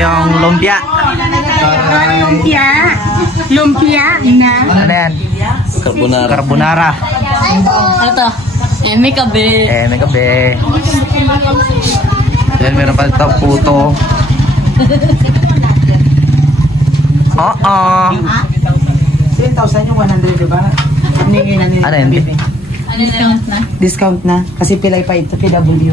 tayong lumpia. Lumpia na. Ano yan? Carbonara. Ano to? Eme kabe. Then meron pa ito puto. Oo. 10,000 yung 100, diba? Hiningi na nila. Ano yun? Discount na. Discount na. Kasi pilay pa ito, PW.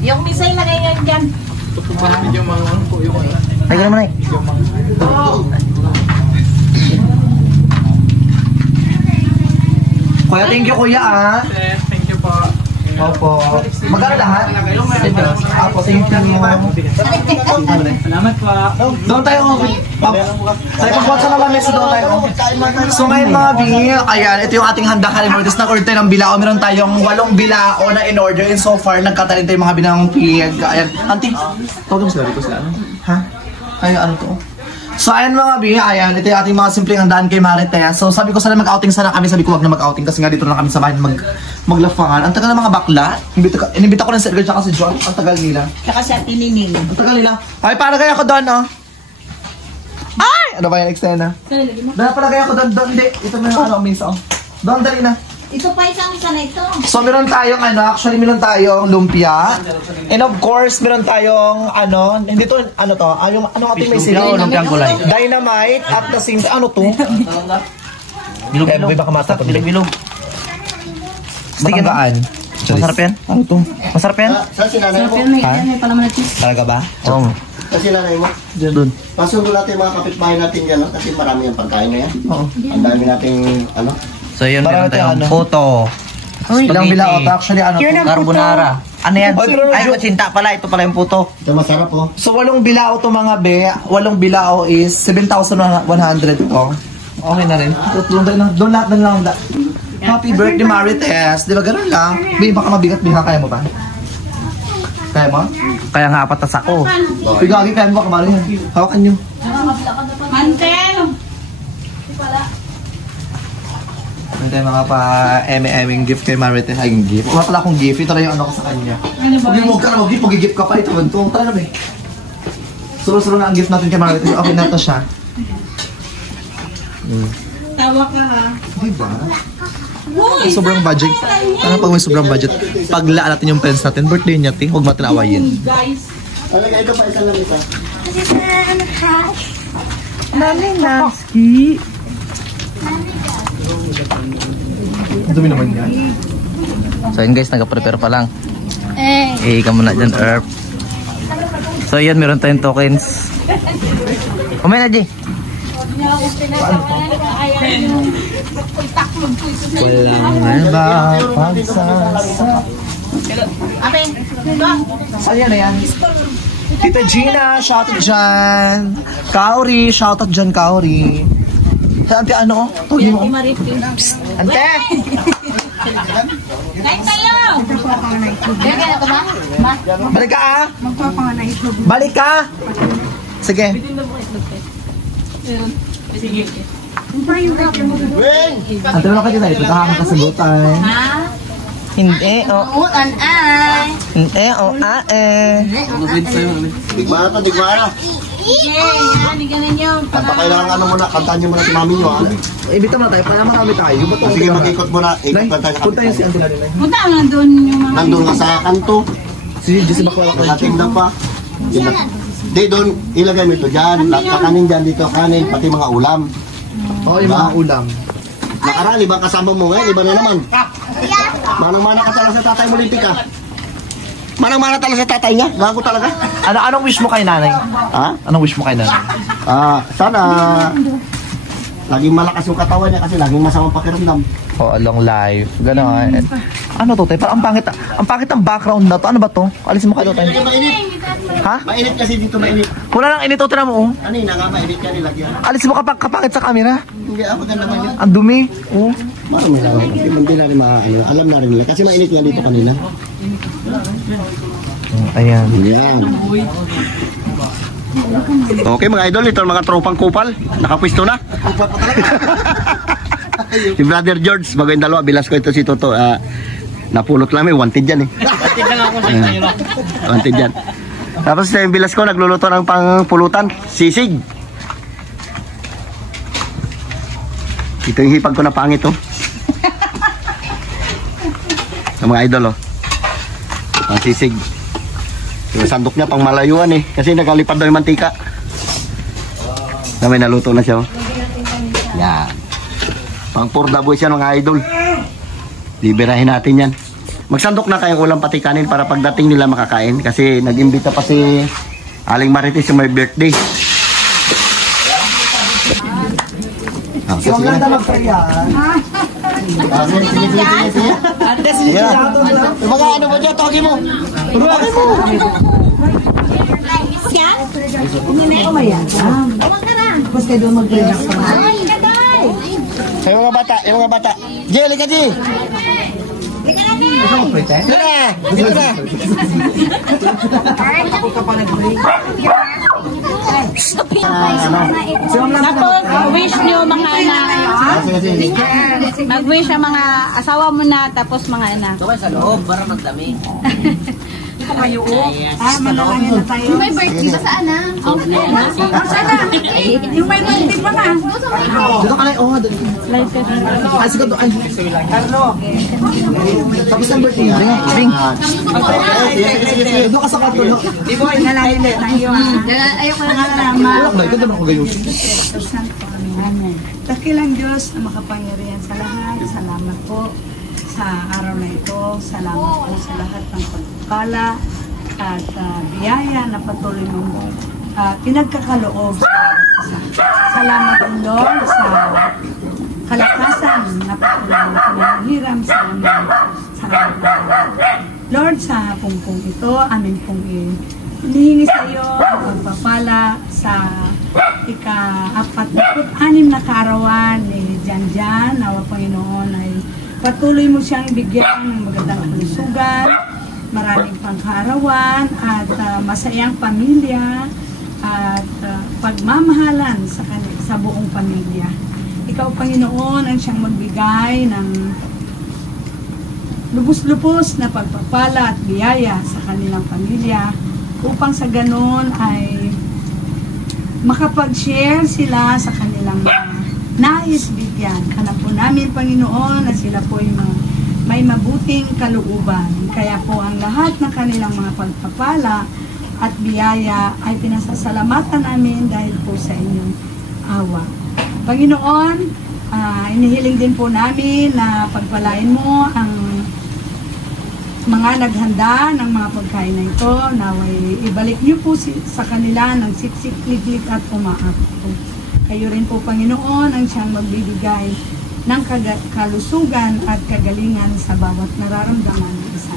Yung misay lagay yan dyan. Lagyan naman eh. Kuya, thank you kuya ah. Thank you po. Opo. Magkano lahat? Apo, thank you. Salamat po. Doon tayo. Tayo pagbuhat sa mga mesa doon tayo. So ngayon mga bingi, ayan, ito yung ating handa kalimortis. Nag-order tayo ng bilao. Meron tayong 8 bilao na in-order. And so far, nagkatalin tayo mga binang pig. Ayan. Auntie, tawag mo sila rito sila. Ha? Ay, ano to? So ayan mga bingi, ayan, ito yung ating mga simpleng handaan kay Marites. So sabi ko sana mag-outing sana kami, sabi ko wag na mag-outing kasi nga dito na kami sa bahay maglafangan. Ang tagal ng mga bakla. Inimbita ko ng Sergio tsaka si John. Ang tagal nila. Tsaka sa tinining. Ang tagal nila. Ay, para kaya ako doon, oh. Ay! Ano ba yan, Extena? Dahil para kaya ako doon, hindi. Ito na yung ano, misa, oh. Doon, dali na. Ito pa isang isa na ito. So, meron tayong, actually, meron tayong lumpia. And of course, meron tayong, hindi to, yung, ating may sila? Lumpiang kulay. Dynamite at the same, ano to? Bilog-bilog. Baka mata to. Bilog-bilog. Matanggaan. Masarap yan? Ano to? Masarap yan? Saan si nanay mo? May palaman na cheese. Talaga ba? Oo. Saan si nanay mo? Doon. Pasundo natin mga kapitbahay natin dyan, no? Kasi marami yung pagkain na yan. Oo. Ang dami nating, So yun, meron tayong puto. Ilang bilao to? Actually, Carbonara. Ano yan? Ay, pero Ay, medyo- kutsinta pala. Ito pala yung puto. Ito masarap, oh. So, 8 bilao to mga be. 8 bilao is 7,100 to. Okay na rin. Doon lahat na lang. Happy birthday, Marites. Di ba ganun lang? Be, baka mabigat, Be. Kaya mo ba? Kaya mo? Kaya nga apatas ako. Pigagi, kaya mo ba kamali yan? Hawakan nyo. Mantel! Hindi mga pa-eme-eming gift kay Marites. Ay, yung gift. Wala pala akong gift. Ito na yung ano ko sa kanya. Huwag ka na mag-gift. Mag-gift ka pa. Ito, ito. Tara na, Be. Suro-suro na ang gift natin kay Marites. Okay na ito siya. Tawa ka ha. Diba? Sobrang budget. Ano pag may sobrang budget? Paglaan natin yung friends natin. Birthday niya, ting. Huwag natin awayin. Guys. Ano nga, ito pa isang lang isa. Mami, Naski. Ang dumi naman yan. So yun guys, nag-prepare pa lang. Ika muna dyan, Erp. So yun, meron tayong tokens. Umay na, G. Walang iba pagsasa. Ape, Saan yan na yan? Tita Gina, shoutout dyan. Kaori, shoutout dyan, Kaori. Ante, ano? Tuloy mo. Ante! kain tayo! Gagay na ito ba? Ma? Balik ka ah! Balik ka! Sige. Ante, wala ka dyan na ito. Nakakakasagutan. Ha? Hindi, Oo, an-ay. Hindi, Digmana to, digmana. Okay, yan, ganun yun. Kanta kailangan ano muna, kantahan niyo muna si mami niyo, ha? Ibita mo na tayo, para marami tayo. Ba't Sige, mag-ikot muna. Ikot lang tayo sa punta yung si kapitbahay. Ante Lalilay. Punta na doon yung mga... Nandun ka sa kanto. Si Jesse Bakwala ka. Nakating na pa. Di doon, ilagay mo ito dyan. Kakanin dyan dito, kanin, pati mga ulam. Oo, yung mga ulam. Nakaraan, ibang kasama mo ngayon, iba na naman. Manang-mana ka talaga sa tatay mo, lintik ka. Manang-mana talaga sa tatay niya, gago talaga. Anong wish mo kay nanay? Ha? Anong wish mo kay nanay? Sana laging malakas yung katawan niya kasi laging masamang pakiramdam. Oh, long life. Gano'n. Ano to, tayo? Parang ang pangit ang background na to. Ano ba to? Alisin mo kayo tayo. Mainit. Ha? Mainit kasi dito, mainit. Wala nang inito, tinan mo. Oh. Kanina nga, mainit ka nilagyan. Alisin mo kapangit sa camera. Hindi, maganda naman yun. Ang dumi. Oh. Marami lang. Hindi na rin alam na rin nila. Kasi mainit nga dito kanina. Ayan. Yan. Okay mga idol, ito ang mga tropang kupal. Nakapwisto na. Kupal pa talaga. Si Brother George, bago yung dalawa, bilas ko ito si Toto. Napulot lang, may wanted yan eh. Wanted lang ako sa inyo. Wanted yan. Tapos yung bilas ko, nagluluto ng pangpulutan, sisig. Ito yung hipag ko na pangit oh. Ng mga idol oh. Ang sisig. Yung sandok niya pang malayuan eh. Kasi nagalipad daw yung mantika. Na may naluto na siya oh. Yan. Pang for the boys yan mga idol. Liberahin natin yan. Magsandok na kayong ulam pati kanin para pagdating nila makakain. Kasi nag-imbita pa si Aling Marites yung may birthday. Yung ganda mag-kaya. Sige. Mga ano mo dyan, togi mo. Togi mo. Tapos kayo doon mag-relax pa. Yung mga bata. Jay, liga Jay. Dito na. Tapos, wish nyo mga anak. Mag-wish ang mga asawa mo na, tapos mga anak. Sa loob, para magdami. Manalangin na tayo. Yung may birthday ba saan na? Sana. Yung may birthday pa na. Dito ka na, oh, doon. Ay, sige, doon. Carlo. Tapos ang birthday niya. Bing. Sige. Doon ka sa kanto, no? Nalangin na tayo. Ayoko na nalaman. Wala ba? Ito doon ako gayon. Dakilang Diyos na makapangyarihan sa lahat. Salamat po sa araw na ito. Salamat po sa lahat ng pagpapala at biyaya na patuloy mong pinagkakaloob sa isa. Salamat din Lord sa kalakasan na patuloy na pinanghiram sa amin. Salamat Lord sa pungpong ito. Amin pong hinihingi sa iyo ang pagpapala sa ika-46 na kaarawan ni Janjan. Nawa Panginoon ay patuloy mo siyang bigyan ng magandang kalusugan, maraming pangkaarawan at masayang pamilya at pagmamahalan sa buong pamilya. Ikaw Panginoon ang siyang magbigay ng lubos-lubos na pagpapala at biyaya sa kanilang pamilya upang sa ganon ay makapag-share sila sa kanilang nais bigyan. Alam po namin, Panginoon, na sila po may mabuting kalooban. Kaya po ang lahat ng kanilang mga pagpapala at biyaya ay pinasasalamatan namin dahil po sa inyong awa. Panginoon, inihiling din po namin na pagpalain mo ang mga naghanda ng mga pagkain na ito, naway ibalik niyo po sa kanila ng siksik, liglig at umaak po. Kayo rin po, Panginoon, ang siyang magbibigay ng kalusugan at kagalingan sa bawat nararamdaman ng isa.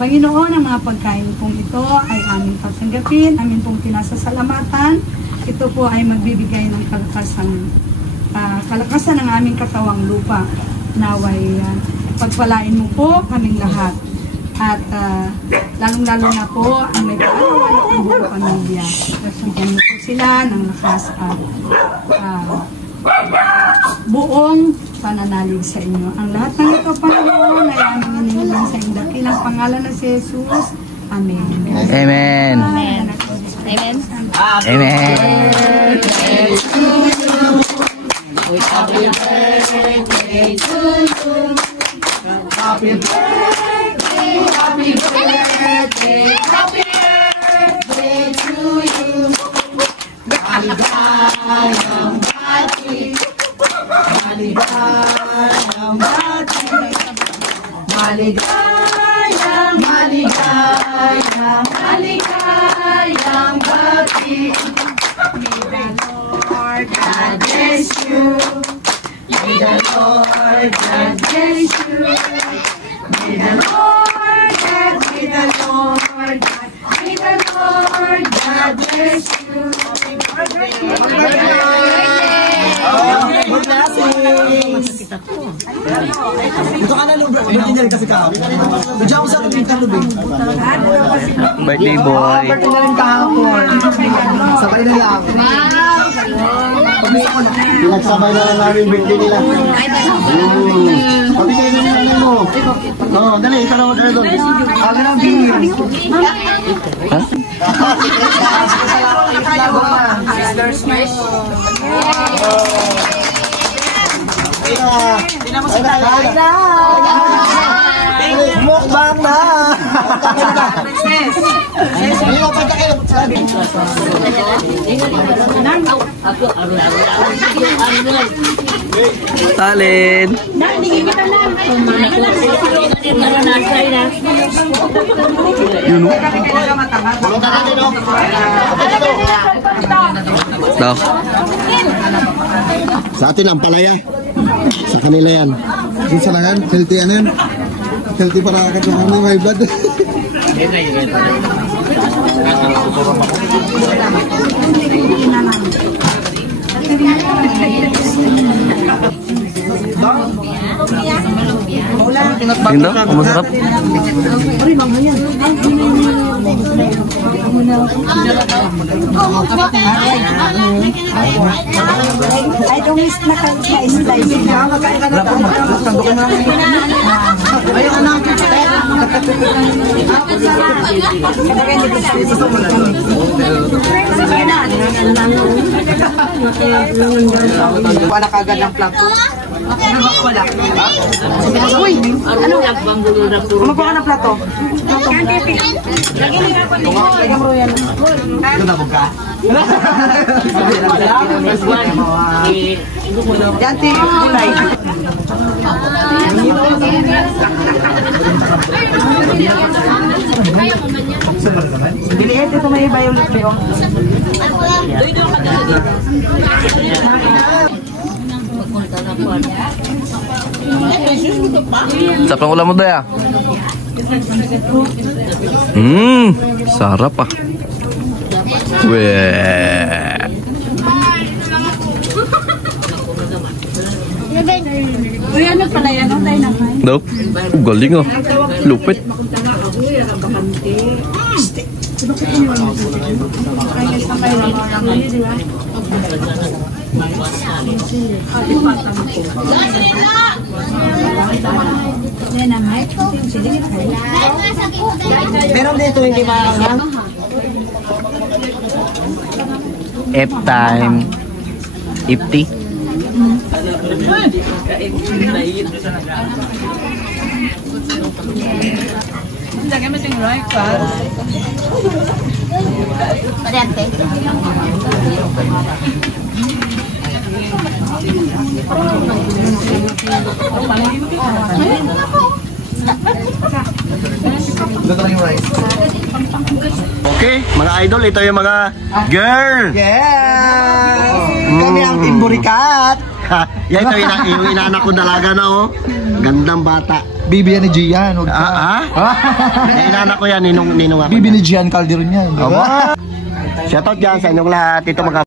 Panginoon, ang mga pagkain pong ito ay aming pagtanggapin, aming pong pinasasalamatan. Ito po ay magbibigay ng kalakasan ng aming katawang lupa. Naway pagpalain mo po kaming lahat. At lalong-lalo na po ang may kaarawan ng buong pamilya. Bigyan mo po sila ng lakas at buong pananalig sa inyo. Ang lahat ng ito, Panginoon, ay aming hinihiling sa inyong dakilang pangalan na si Jesus. Amen. Amen. Amen. Amen. Amen. Happy birthday to you. Happy birthday, happy birthday, happy birthday to you. Maligayang bati, maligayang bati, maligayang, maligayang, maligayang bati. May the Lord God bless you. May the Lord God bless you. May the Lord God, may the Lord God, may the Lord God bless you. Ito ka na lubra, birthday kasi ka. Diyan ko sa lubing ka lubing. Birthday boy. Birthday na rin kahapon. Sabay na lang. Pinagsabay na lang namin birthday nila. Pabigay na lang mo. Oo, dali, ikaw na mag-idol. Sabi ng beer. Ha? Sisters Smash. Mukbang na! Talin. Daw. Sa atin ang palaya. Sa kanila yan. Yung sa langan, healthy ano yan? Healthy para agad ng ano, high blood. Yung daw, masarap. Ay, dumis na ka-slice. Wala kagad ng plato. Wala. Uy! Ano? Kumagawa ng plato. Ito na ka? Yanti, kulay. Dilihat ito may iba yung lutri. Sarap ng ulam mo doy ah. Sarap ah. Weh. Uy, ano pala yan? Ano tayo naman? Daw. Galing ah. Lupit. Meron dito hindi maanghang. F time. Ifty. Lagyan mo sing right pa. Pariante. Ito yung rice. Okay, mga idol, ito yung mga girl. Yeah! Kami ang Imburikat. Yan ito yung inanak ko dalaga na oh. Gandang bata. Bibi yan ni Gian. Huwag ka. Yung inanak ko yan, ninong ako. Bibi ni Gian Calderon yan. Shoutout dyan sa inyong lahat. Ito mga